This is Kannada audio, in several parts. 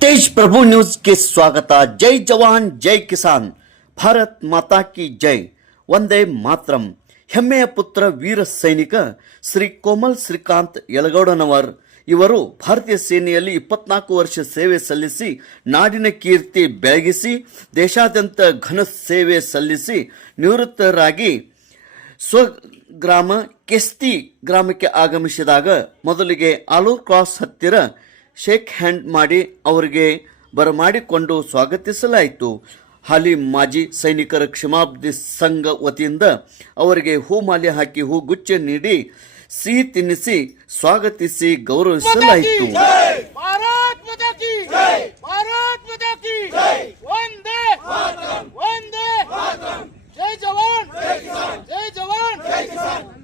तेज प्रभु न्यूज के स्वागत। जय जवान जय किसान, भारत माता की जय, वंदे मातरಂ। ಹೆಮ್ಮೆಯ ಪುತ್ರ ವೀರ ಸೈನಿಕ ಶ್ರೀ ಕೋಮಲ್ ಶ್ರೀಕಾಂತ್ ಯಲಗೌಡನವರ್ ಇವರು ಭಾರತೀಯ ಸೇನೆಯಲ್ಲಿ 24 ವರ್ಷ ಸೇವೆ ಸಲ್ಲಿಸಿ ನಾಡಿನ ಕೀರ್ತಿ ಬೆಳಗಿಸಿ ದೇಶಾದ್ಯಂತ ಘನ ಸೇವೆ ಸಲ್ಲಿಸಿ ನಿವೃತ್ತರಾಗಿ ಸ್ವಗ್ರಾಮ ಕೆಸ್ತಿ ಗ್ರಾಮಕ್ಕೆ ಆಗಮಿಸಿದಾಗ ಮೊದಲಿಗೆ ಆಲೂರ್ ಕ್ರಾಸ್ ಹತ್ತಿರ ಶೇಕ್ ಹ್ಯಾಂಡ್ ಮಾಡಿ ಅವರಿಗೆ ಬರಮಾಡಿಕೊಂಡು ಸ್ವಾಗತಿಸಲಾಯಿತು. ಹಾಲಿ ಮಾಜಿ ಸೈನಿಕರ ಕ್ಷಮಾಬ್ದಿ ಸಂಘ ವತಿಯಿಂದ ಅವರಿಗೆ ಹೂಮಾಲೆ ಹಾಕಿ ಹೂಗುಚ್ಚೆ ನೀಡಿ ಸಿಹಿ ತಿನ್ನಿಸಿ ಸ್ವಾಗತಿಸಿ ಗೌರವಿಸಲಾಯಿತು. ಜೈ ಜವಾನ್ ಜೈ ಜವಾನ್ ಜೈ ಕಿಸಾನ್.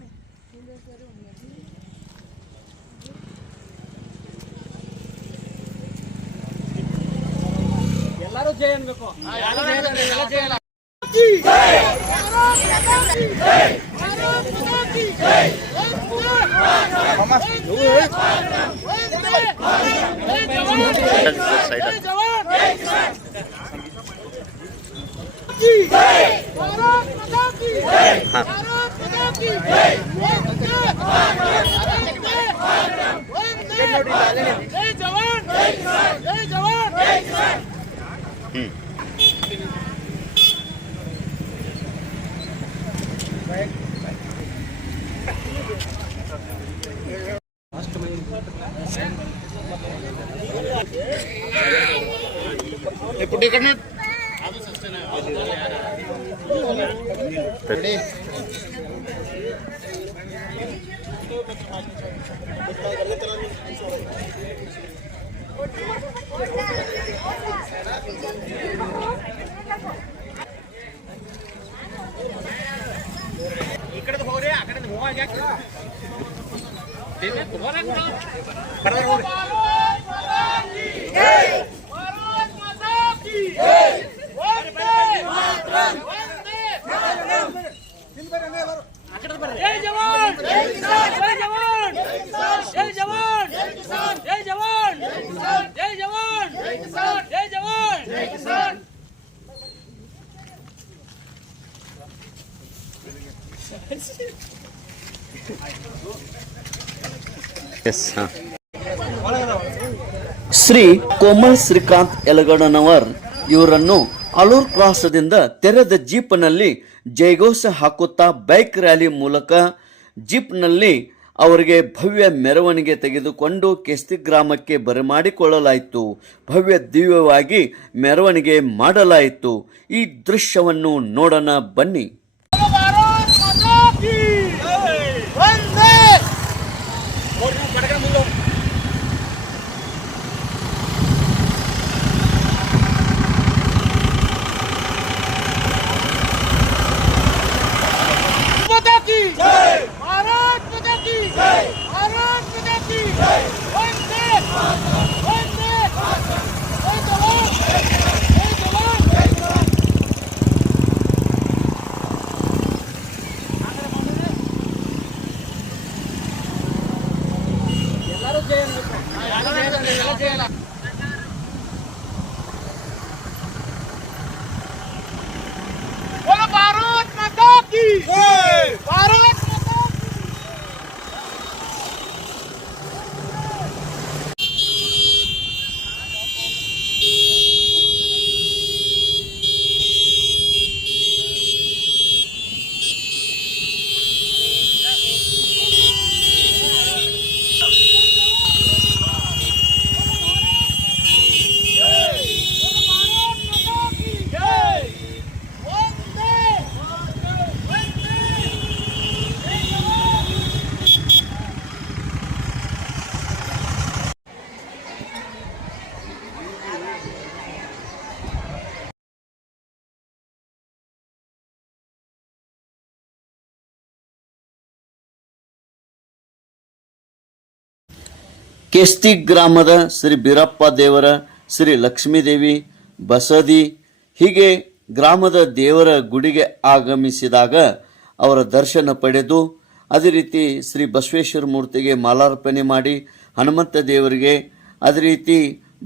ಎಲ್ಲರೂ ಜೈ ಅನ್ಬೇಕು. ಶ್ರೀ ಕೋಮಲ್ ಶ್ರೀಕಾಂತ್ ಯಲಗೌಡನವರ್ ಇವರನ್ನು ಆಲೂರ್ ಕ್ರಾಸದಿಂದ ತೆರೆದ ಜೀಪ್ನಲ್ಲಿ ಜೈಘೋಷ ಹಾಕುತ್ತಾ ಬೈಕ್ ರ್ಯಾಲಿ ಮೂಲಕ ಜೀಪ್ನಲ್ಲಿ ಅವರಿಗೆ ಭವ್ಯ ಮೆರವಣಿಗೆ ತೆಗೆದುಕೊಂಡು ಕೆಸ್ತಿ ಗ್ರಾಮಕ್ಕೆ ಬರಮಾಡಿಕೊಳ್ಳಲಾಯಿತು. ಭವ್ಯ ದಿವ್ಯವಾಗಿ ಮೆರವಣಿಗೆ ಮಾಡಲಾಯಿತು. ಈ ದೃಶ್ಯವನ್ನು ನೋಡೋಣ ಬನ್ನಿ. ಕೆಸ್ತಿ ಗ್ರಾಮದ ಶ್ರೀ ಬೀರಪ್ಪ ದೇವರ, ಶ್ರೀ ಲಕ್ಷ್ಮೀದೇವಿ ಬಸದಿ ಹೀಗೆ ಗ್ರಾಮದ ದೇವರ ಗುಡಿಗೆ ಆಗಮಿಸಿದಾಗ ಅವರ ದರ್ಶನ ಪಡೆದು ಅದೇ ರೀತಿ ಶ್ರೀ ಬಸವೇಶ್ವರ ಮೂರ್ತಿಗೆ ಮಾಲಾರ್ಪಣೆ ಮಾಡಿ ಹನುಮಂತ ದೇವರಿಗೆ ಅದೇ ರೀತಿ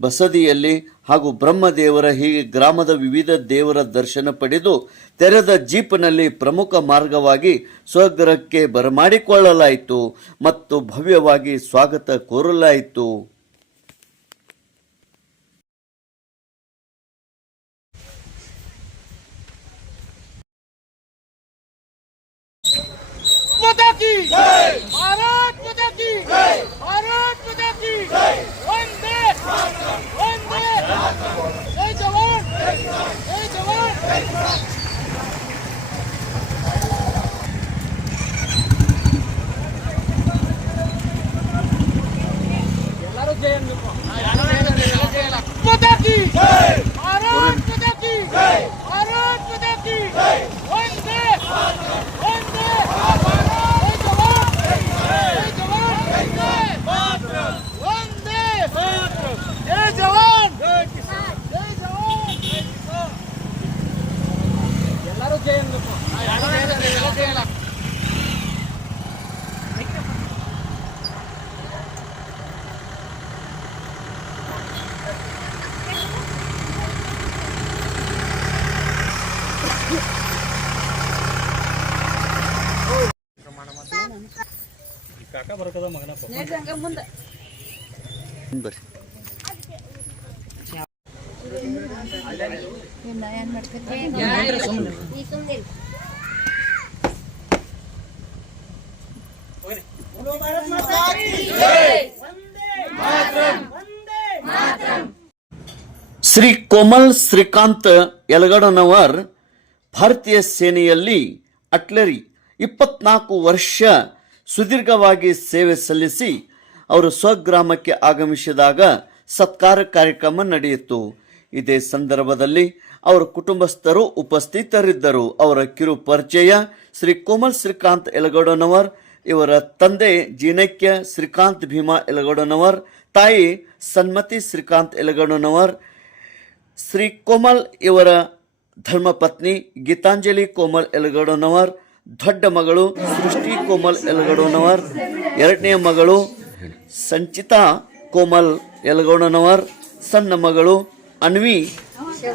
ಬಸದಿಯಲ್ಲಿ ಹಾಗೂ ಬ್ರಹ್ಮದೇವರ ಹೀಗೆ ಗ್ರಾಮದ ವಿವಿಧ ದೇವರ ದರ್ಶನ ಪಡೆದು ತೆರೆದ ಜೀಪ್ನಲ್ಲಿ ಪ್ರಮುಖ ಮಾರ್ಗವಾಗಿ ಸ್ವಗೃಹಕ್ಕೆ ಬರಮಾಡಿಕೊಳ್ಳಲಾಯಿತು ಮತ್ತು ಭವ್ಯವಾಗಿ ಸ್ವಾಗತ ಕೋರಲಾಯಿತು. माता की जय, भारत माता की जय, भारत माता की जय, वंदे वंदे जय जवान जय जवान जय किसान. ಎಲ್ಲರೂ ಜೈ ಅನ್ನಬೇಕು. माता की जय, भारत माता की जय, भारत माता की जय, वंदे वंदे ಎಲ್ಲರೂ ಜೈ ಅನ್ನಬೇಕು. ಕಾಕ ಬರಕದ ಮಗನಪ್ಪ ಮುಂದೆ ಬರ್ರಿ. ಶ್ರೀ ಕೋಮಲ್ ಶ್ರೀಕಾಂತ್ ಯಲಗಡನವರ್ ಭಾರತೀಯ ಸೇನೆಯಲ್ಲಿ ಅಟ್ಲರಿ 24 ವರ್ಷ ಸುದೀರ್ಘವಾಗಿ ಸೇವೆ ಸಲ್ಲಿಸಿ ಅವರು ಸ್ವಗ್ರಾಮಕ್ಕೆ ಆಗಮಿಸಿದಾಗ ಸತ್ಕಾರ ಕಾರ್ಯಕ್ರಮ ನಡೆಯಿತು. ಇದೇ ಸಂದರ್ಭದಲ್ಲಿ ಅವರ ಕುಟುಂಬಸ್ಥರು ಉಪಸ್ಥಿತರಿದ್ದರು. ಅವರ ಕಿರು ಪರಿಚಯ ಶ್ರೀ ಕೋಮಲ್ ಶ್ರೀಕಾಂತ್ ಯಲಗಡನವರ್, ಇವರ ತಂದೆ ಜಿನಕ್ಯ ಶ್ರೀಕಾಂತ್ ಭೀಮಾ ಯಲಗಡನವರ್, ತಾಯಿ ಸನ್ಮತಿ ಶ್ರೀಕಾಂತ್ ಯಲಗಡನವರ್. ಶ್ರೀ ಕೋಮಲ್ ಇವರ ಧರ್ಮಪತ್ನಿ ಗೀತಾಂಜಲಿ ಕೋಮಲ್ ಯಲಗಡನವರ್, ದೊಡ್ಡ ಮಗಳು ಸೃಷ್ಟಿ ಕೋಮಲ್ ಯಲಗಡನವರ್, ಎರಡನೆಯ ಮಗಳು ಸಂಚಿತಾ ಕೋಮಲ್ ಯಲಗಡನವರ್, ಸಣ್ಣ ಮಗಳು ಅನ್ವಿ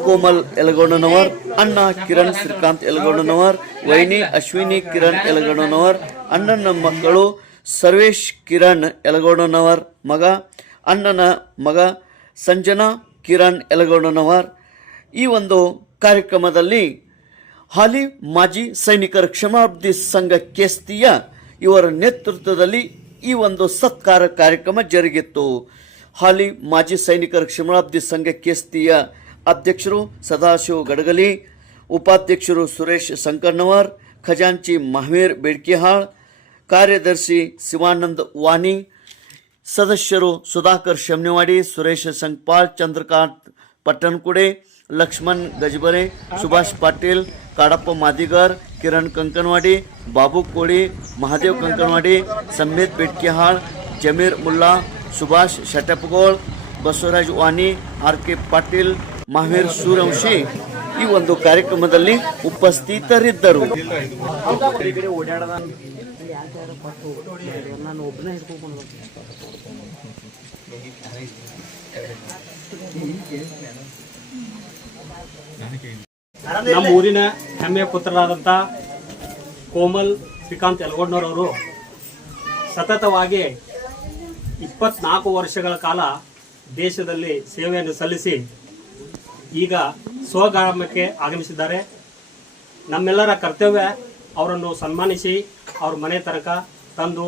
ಕೋಮಲ್ ಯಲಗಡನವರ್, ಅಣ್ಣ ಕಿರಣ್ ಶ್ರೀಕಾಂತ್ ಯಲಗಡನವರ್, ವೈನಿ ಅಶ್ವಿನಿ ಕಿರಣ್ ಯಲಗಡನವರ್, ಅಣ್ಣನ ಮಕ್ಕಳು ಸರ್ವೇಶ್ ಕಿರಣ್ ಯಲಗಡನವರ್ ಮಗ, ಅಣ್ಣನ ಮಗ ಸಂಜನಾ ಕಿರಣ್ ಯಲಗಡನವರ್. ಈ ಒಂದು ಕಾರ್ಯಕ್ರಮದಲ್ಲಿ ಹಾಲಿ ಮಾಜಿ ಸೈನಿಕರ ಕ್ಷಮಾಬ್ದಿ ಸಂಘ ಕೇಸ್ತಿಯ ಇವರ ನೇತೃತ್ವದಲ್ಲಿ ಈ ಒಂದು ಸತ್ಕಾರ ಕಾರ್ಯಕ್ರಮ ಜರುಗಿತ್ತು. ಹಾಲಿ ಮಾಜಿ ಸೈನಿಕರ ಕ್ಷಮಾಬ್ದಿ ಸಂಘ ಕೇಸ್ತಿಯ ಅಧ್ಯಕ್ಷರು ಸದಾಶಿವ ಗಡಗಲಿ, ಉಪಾಧ್ಯಕ್ಷರು ಸುರೇಶ್ ಸಂಕರ್ನವರ್, ಖಜಾಂಚಿ ಮಹಾವೀರ್ ಬೇಡ್ಕಿಹಾಳ್, ಕಾರ್ಯದರ್ಶಿ ಶಿವಾನಂದ್ ವಾನಿ, ಸದಸ್ಯರು ಸುಧಾಕರ್ ಶಮ್ನಿವಾಡಿ, ಸುರೇಶ್ ಸಂಕ್ಪಾಲ್, ಚಂದ್ರಕಾಂತ್ ಪಟ್ಟಣಕುಡೆ, ಲಕ್ಷ್ಮಣ್ ಗಜಬರೆ, ಸುಭಾಷ್ ಪಾಟೀಲ್, ಕಾಡಪ್ಪ ಮಾದಿಗರ್, ಕಿರಣ್ ಕಂಕನವಾಡಿ, ಬಾಬು ಕೋಳಿ, ಮಹಾದೇವ್ ಕಂಕನವಾಡಿ, ಸಂಬಿತ್ ಬೆಟ್ಕಿಹಾಳ್, ಜಮೀರ್ ಮುಲ್ಲಾ, ಸುಭಾಷ್ ಶಟಪ್ಗೋಳ್, ಬಸವರಾಜ್ ವಾನಿ, ಆರ್ ಕೆ ಪಾಟೀಲ್, ಮಹಾವೀರ್ ಸೂರ್ಯವಂಶಿ ಈ ಒಂದು ಕಾರ್ಯಕ್ರಮದಲ್ಲಿ ಉಪಸ್ಥಿತರಿದ್ದರು. ನಮ್ಮ ಊರಿನ ಹೆಮ್ಮೆಯ ಪುತ್ರರಾದಂಥ ಕೋಮಲ್ ಶ್ರೀಕಾಂತ್ ಯಲಗಡನವರವರು ಸತತವಾಗಿ 24 ವರ್ಷಗಳ ಕಾಲ ದೇಶದಲ್ಲಿ ಸೇವೆಯನ್ನು ಸಲ್ಲಿಸಿ ಈಗ ಸ್ವಗ್ರಾಮಕ್ಕೆ ಆಗಮಿಸಿದ್ದಾರೆ. ನಮ್ಮೆಲ್ಲರ ಕರ್ತವ್ಯ ಅವರನ್ನು ಸನ್ಮಾನಿಸಿ ಅವ್ರ ಮನೆ ತನಕ ತಂದು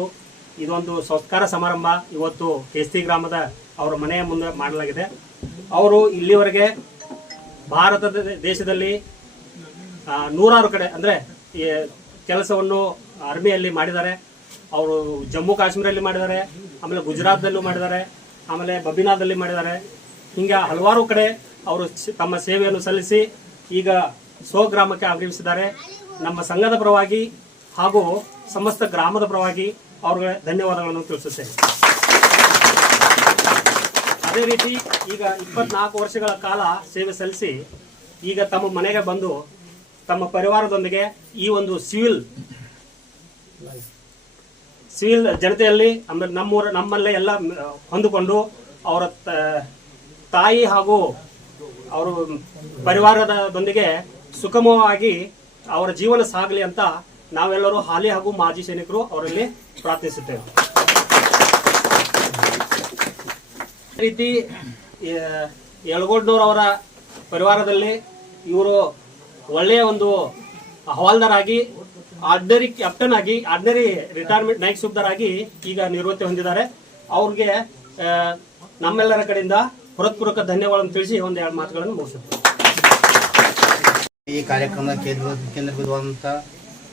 ಇದೊಂದು ಸತ್ಕಾರ ಸಮಾರಂಭ ಇವತ್ತು ಕೇಸ್ತಿ ಗ್ರಾಮದ ಅವರ ಮನೆಯ ಮುಂದೆ ಮಾಡಲಾಗಿದೆ. ಅವರು ಇಲ್ಲಿವರೆಗೆ ಭಾರತದ ದೇಶದಲ್ಲಿ 100 ಕಡೆ ಅಂದರೆ ಕೆಲಸವನ್ನು ಆರ್ಮಿಯಲ್ಲಿ ಮಾಡಿದ್ದಾರೆ. ಅವರು ಜಮ್ಮು ಕಾಶ್ಮೀರಲ್ಲಿ ಮಾಡಿದ್ದಾರೆ, ಆಮೇಲೆ ಗುಜರಾತ್ದಲ್ಲೂ ಮಾಡಿದ್ದಾರೆ, ಆಮೇಲೆ ಬಬಿನಾದಲ್ಲಿ ಮಾಡಿದ್ದಾರೆ. ಹಿಂಗೆ ಹಲವಾರು ಕಡೆ ಅವರು ತಮ್ಮ ಸೇವೆಯನ್ನು ಸಲ್ಲಿಸಿ ಈಗ ಸ್ವಗ್ರಾಮಕ್ಕೆ ಆಗಮಿಸಿದ್ದಾರೆ. ನಮ್ಮ ಸಂಘದ ಪರವಾಗಿ ಹಾಗೂ ಸಮಸ್ತ ಗ್ರಾಮದ ಪರವಾಗಿ ಅವ್ರಿಗೆ ಧನ್ಯವಾದಗಳನ್ನು ತಿಳಿಸುತ್ತೇನೆ. ಅದೇ ರೀತಿ ಈಗ 24 ವರ್ಷಗಳ ಕಾಲ ಸೇವೆ ಸಲ್ಲಿಸಿ ಈಗ ತಮ್ಮ ಮನೆಗೆ ಬಂದು ತಮ್ಮ ಪರಿವಾರದೊಂದಿಗೆ ಈ ಒಂದು ಸಿವಿಲ್ ಜನತೆಯಲ್ಲಿ ಆಮೇಲೆ ನಮ್ಮಲ್ಲೇ ಎಲ್ಲ ಹೊಂದಿಕೊಂಡು ಅವರ ತಾಯಿ ಹಾಗೂ ಅವರು ಪರಿವಾರದೊಂದಿಗೆ ಸುಗಮವಾಗಿ ಅವರ ಜೀವನ ಸಾಗಲಿ ಅಂತ ನಾವೆಲ್ಲರೂ ಹಾಲಿ ಹಾಗೂ ಮಾಜಿ ಸೈನಿಕರು ಅವರಲ್ಲಿ ಪ್ರಾರ್ಥಿಸುತ್ತೇವೆ. ಈ ರೀತಿ ಯಳಗೋಡ್ನವರವರ ಪರಿವಾರದಲ್ಲಿ ಇವರು ಒಳ್ಳೆಯ ಒಂದು ಹವಾಲ್ದಾರಾಗಿ ಆರ್ಡಿನರಿ ಕ್ಯಾಪ್ಟನ್ ಆಗಿ ಆರ್ಡಿನರಿ ರಿಟೈರ್ಮೆಂಟ್ ನೈಟ್ ಸುಬ್ದಾರ್ ಆಗಿ ಈಗ ನಿವೃತ್ತಿ ಹೊಂದಿದ್ದಾರೆ. ಅವ್ರಿಗೆ ನಮ್ಮೆಲ್ಲರ ಕಡೆಯಿಂದ ಹೃತ್ಪೂರ್ವಕ ಧನ್ಯವಾದಗಳನ್ನು ತಿಳಿಸಿ ಒಂದೆರಡು ಮಾತುಗಳನ್ನು ಮುಗಿಸುತ್ತೇವೆ. ಈ ಕಾರ್ಯಕ್ರಮದ ಕೇಂದ್ರ ಬಿಂದುವಾದಂಥ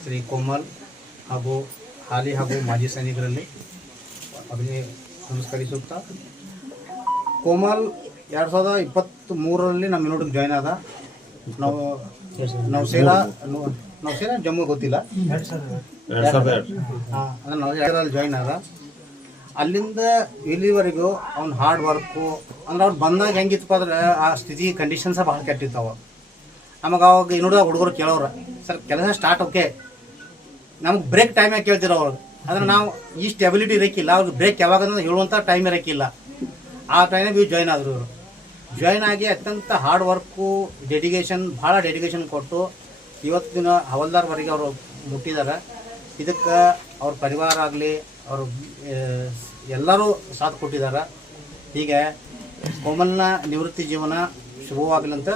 ಶ್ರೀ ಕೋಮಲ್ ಹಾಗೂ ಹಾಲಿ ಹಾಗೂ ಮಾಜಿ ಸೈನಿಕರಲ್ಲಿ ನಮಸ್ಕರಿಸುತ್ತಾ, ಕೋಮಲ್ 2023ರಲ್ಲಿ ನಮ್ಮ ಯೂನಿಟ್ಗೆ ಜಾಯ್ನ್ ಆದ. ನಾವು ನೌಸೇನಾ ಜಮ್ಮು ಗೊತ್ತಿಲ್ಲ, ನೌಸೇನಲ್ಲಿ ಜಾಯ್ನ್ ಆದ. ಅಲ್ಲಿಂದ ಇಲ್ಲಿವರೆಗೂ ಅವ್ನ ಹಾರ್ಡ್ ವರ್ಕು ಅಂದ್ರೆ ಅವ್ರು ಬಂದಾಗ ಹೆಂಗಿತ್ತಪ್ಪ ಅಂದ್ರೆ ಆ ಸ್ಥಿತಿ ಕಂಡೀಷನ್ಸ ಭಾಳ ಕೆಟ್ಟಿರ್ತಾವ. ನಮಗೆ ಅವಾಗ ಇನ್ನೂರ ಹುಡುಗರು ಕೇಳೋರು, ಸರ್ ಕೆಲಸ ಸ್ಟಾರ್ಟ್ ಓಕೆ, ನಮ್ಗೆ ಬ್ರೇಕ್ ಟೈಮ್ ಯಾಕೆ ಕೇಳ್ತಿರೋ ಅವ್ರು. ಅಂದ್ರೆ ನಾವು ಈ ಸ್ಟೆಬಿಲಿಟಿ ಇರೋಕ್ಕಿಲ್ಲ, ಅವ್ರಿಗೆ ಬ್ರೇಕ್ ಯಾವಾಗ ಹೇಳುವಂಥ ಟೈಮ್ ಇರೋಕ್ಕಿಲ್ಲ. ಆ ಟೈಮಿಗೆ ಇವು ಜಾಯ್ನ್ ಆದರು. ಇವರು ಜಾಯ್ನ್ ಆಗಿ ಅತ್ಯಂತ ಹಾರ್ಡ್ ವರ್ಕು, ಭಾಳ ಡೆಡಿಕೇಶನ್ ಕೊಟ್ಟು ಇವತ್ತಿನ ಹವಾಲ್ದಾರ್ವರೆಗೆ ಅವರು ಮುಟ್ಟಿದ್ದಾರೆ. ಇದಕ್ಕೆ ಅವ್ರ ಪರಿವಾರ ಆಗಲಿ ಅವರು ಎಲ್ಲರೂ ಸಾಥ್ ಕೊಟ್ಟಿದ್ದಾರೆ. ಹೀಗೆ ಕೋಮಲ್ನ ನಿವೃತ್ತಿ ಜೀವನ ಶುಭವಾಗಲಿ ಅಂತ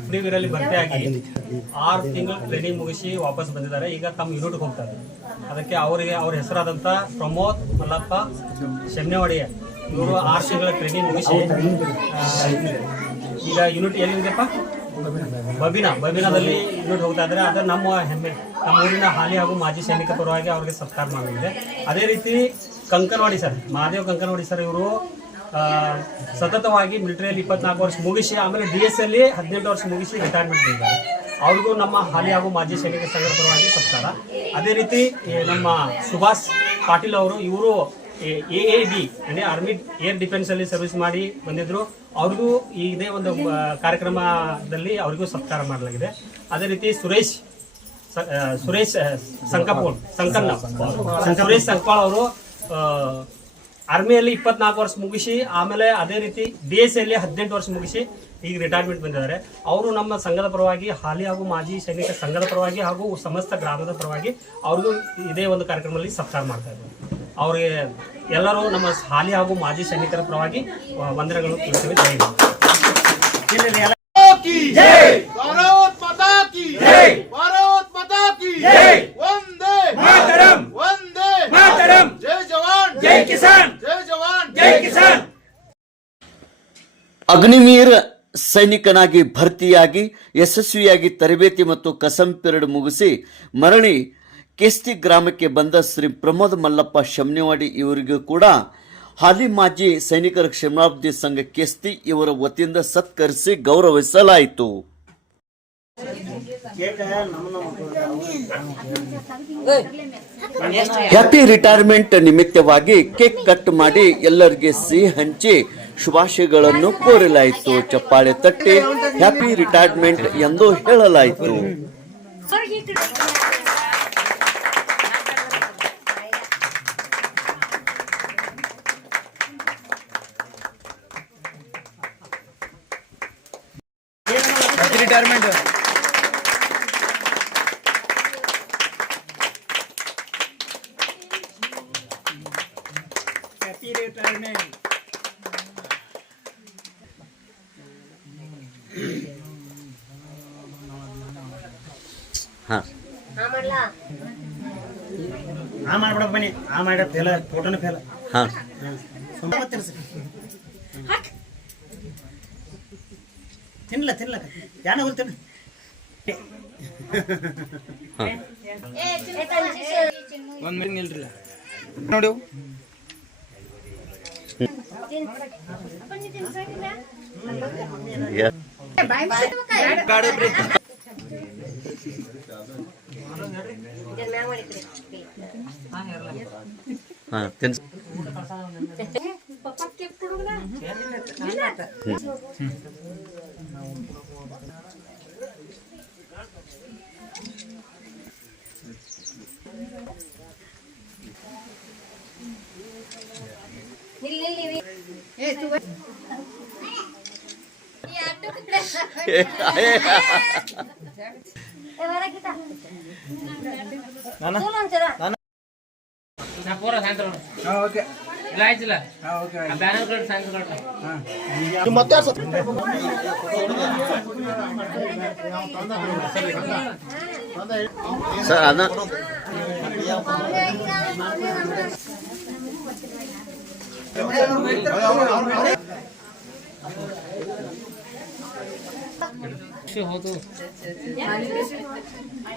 ಅಗ್ನಿವೀರಲ್ಲಿ ಭರ್ತಿಯಾಗಿ 6 ತಿಂಗಳು ಟ್ರೈನಿಂಗ್ ಮುಗಿಸಿ ವಾಪಸ್ ಬಂದಿದ್ದಾರೆ. ಈಗ ತಮ್ಮ ಯೂನಿಟ್ಗೆ ಹೋಗ್ತಾರೆ. ಅದಕ್ಕೆ ಅವ್ರ ಹೆಸರಾದಂಥ ಪ್ರಮೋದ್ ಮಲ್ಲಪ್ಪ ಶೆಮ್ನೆವಾಡಿ ಇವರು 6 ತಿಂಗಳ ಟ್ರೈನಿಂಗ್ ಮುಗಿಸಿ ಈಗ ಯೂನಿಟ್ ಎಲ್ಲಿದೆಪ್ಪ ಬಬಿನಾದಲ್ಲಿ ಯೂನಿಟ್ ಹೋಗ್ತಾ ಇದ್ದಾರೆ. ಅದು ನಮ್ಮ ಹೆಮ್ಮೆ. ನಮ್ಮ ಊರಿನ ಹಾಲಿ ಹಾಗೂ ಮಾಜಿ ಸೈನಿಕ ಪರವಾಗಿ ಅವ್ರಿಗೆ ಸತ್ಕಾರ ಮಾಡಲಾಗಿದೆ. ಅದೇ ರೀತಿ ಕಂಕನವಾಡಿ ಸರ್, ಮಹಾದೇವ್ ಕಂಕನವಾಡಿ ಸರ್, ಇವರು ಸತತವಾಗಿ ಮಿಲಿಟರಿಯಲ್ಲಿ 24 ವರ್ಷ ಮುಗಿಸಿ ಆಮೇಲೆ DSC ಅಲ್ಲಿ 18 ವರ್ಷ ಮುಗಿಸಿ ರಿಟೈರ್ಮೆಂಟ್ ಮಾಡಿದ್ದಾರೆ. ಅವ್ರಿಗೂ ನಮ್ಮ ಹಾಲಿ ಹಾಗೂ ಮಾಜಿ ಸೈನಿಕ ಸಂಘದ ಪರವಾಗಿ ಸತ್ಕಾರ. ಅದೇ ರೀತಿ ನಮ್ಮ ಸುಭಾಷ್ ಪಾಟೀಲ್ ಅವರು, ಇವರು AAD ಅಂದರೆ ಆರ್ಮಿ ಏರ್ ಡಿಫೆನ್ಸ್ ಅಲ್ಲಿ ಸರ್ವಿಸ್ ಮಾಡಿ ಬಂದಿದ್ರು. ಅವ್ರಿಗೂ ಇದೇ ಒಂದು ಕಾರ್ಯಕ್ರಮದಲ್ಲಿ ಅವರಿಗೂ ಸತ್ಕಾರ ಮಾಡಲಾಗಿದೆ. ಅದೇ ರೀತಿ ಸುರೇಶ್ ಸಂಕಪಾಳ್ ಅವರು ಆರ್ಮಿಯಲ್ಲಿ 24 ವರ್ಷ ಮುಗಿಸಿ ಆಮೇಲೆ ಅದೇ ರೀತಿ DSC ಅಲ್ಲಿ 18 ವರ್ಷ ಮುಗಿಸಿ ಈಗ ರಿಟೈರ್ಮೆಂಟ್ ಬಂದಿದ್ದಾರೆ. ಅವರು ನಮ್ಮ ಸಂಘದ ಪರವಾಗಿ, ಹಾಲಿ ಹಾಗೂ ಮಾಜಿ ಸೈನಿಕ ಸಂಘದ ಪರವಾಗಿ ಹಾಗೂ ಸಮಸ್ತ ಗ್ರಾಮದ ಪರವಾಗಿ ಅವ್ರಿಗೂ ಇದೇ ಒಂದು ಕಾರ್ಯಕ್ರಮದಲ್ಲಿ ಸತ್ಕಾರ ಮಾಡ್ತಾ ಇದ್ದಾರೆ. ಅವರಿಗೆ ಎಲ್ಲರೂ ನಮ್ಮ ಹಾಲಿ ಹಾಗೂ ಮಾಜಿ ಸೈನಿಕರ ಪರವಾಗಿ ವಂದನೆಗಳು ತಿಳಿಸುತ್ತೇವೆ. ಜೈ भारत माता की जय, भारत माता की जय, वंदे मातरम, वंदे मातरम, जय जवान जय किसान, जय जवान जय किसान. ಅಗ್ನಿವೀರ ಸೈನಿಕನಾಗಿ ಭರ್ತಿಯಾಗಿ ಯಶಸ್ವಿಯಾಗಿ ತರಬೇತಿ ಮತ್ತು ಕಸಂ ಪಿರಿಯಡ್ ಮುಗಿಸಿ ಮರಳಿ ಕೆಸ್ತಿ ಗ್ರಾಮಕ್ಕೆ ಬಂದ ಶ್ರೀ ಪ್ರಮೋದ್ ಮಲ್ಲಪ್ಪ ಶೆಮ್ನೆವಾಡಿ ಇವರಿಗೂ ಕೂಡ ಹಾಲಿ ಮಾಜಿ ಸೈನಿಕರ ಕ್ಷೇಮಾಭಿವೃದ್ಧಿ ಸಂಘ ಕೆಸ್ತಿ ಇವರ ವತಿಯಿಂದ ಸತ್ಕರಿಸಿ ಗೌರವಿಸಲಾಯಿತು. ಹ್ಯಾಪಿ ರಿಟೈರ್ಮೆಂಟ್ ನಿಮಿತ್ತವಾಗಿ ಕೇಕ್ ಕಟ್ ಮಾಡಿ ಎಲ್ಲರಿಗೆ ಸಿಹಿ ಹಂಚಿ ಶುಭಾಶಯಗಳನ್ನು ಕೋರಲಾಯಿತು. ಚಪ್ಪಾಳೆ ತಟ್ಟಿ ಹ್ಯಾಪಿ ರಿಟೈರ್ಮೆಂಟ್ ಎಂದು ಹೇಳಲಾಯಿತು. ರಿಟೈರ್ಮೆಂಟ್ ಮಾಡ್ಬಿಡ ಬನ್ನಿ. ಮಾಡ ಫೇಲ ಫೋಟೋನ ಫೇಲ. ತಿನ್ಲ ಯಾನ ಹೋಗ್ತೇನೆ ಒಂದ್ ಮಿನಿಟ್ ನಿಲ್ರಿಲ್ಲ ನೋಡಿ. ಹಾಂ ತಿನ್ಸ್ ಸರ್ ಅದ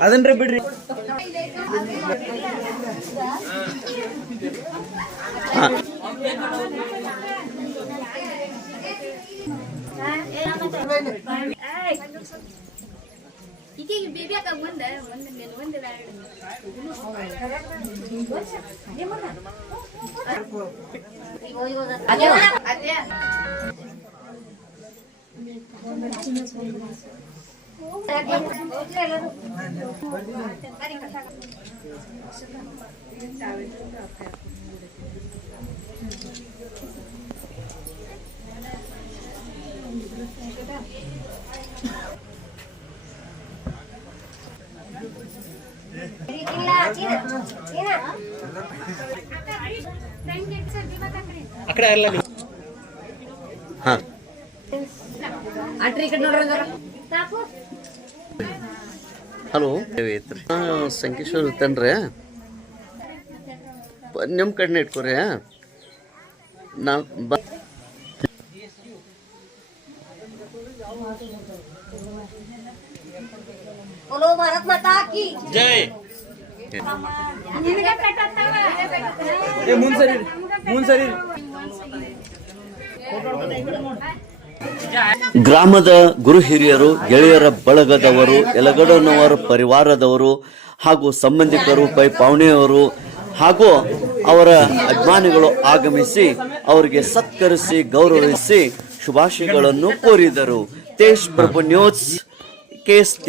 ಅದನ್ರಿ ಬಿಡ್ರಿ ಈಗೀಗ ಬೇಬಿಯಾಕ ಮುಂದೆ ಮುಂದೆ ಅದೇ ಅಕಡೆ ಅಲ್ಲ ಹಾಂ ಹಲೋ ಐತ್ರಿ ಸಂಕೇಶ್ವರ ಇರ್ತೇನ್ರಿ ನಿಮ್ಮ ಕಡೆನೇ ಇಟ್ಕೊರಿ ನಾ बोलो भारत माता की ಜೈ ಮುಂದ್ಸರಿ ಗ್ರಾಮದ ಗುರು ಹಿರಿಯರು ಗೆಳೆಯರ ಬಳಗದವರು ಯಲಗಡನವರ ಪರಿವಾರದವರು ಹಾಗೂ ಸಂಬಂಧಿಕರು ಪೈ ಪಾವಣೆಯವರು ಹಾಗೂ ಅವರ ಅಭಿಮಾನಿಗಳು ಆಗಮಿಸಿ ಅವರಿಗೆ ಸತ್ಕರಿಸಿ ಗೌರವಿಸಿ ಶುಭಾಶಯಗಳನ್ನು ಕೋರಿದರು. ತೇಜ್ ಪ್ರಭು ನ್ಯೂಸ್ KST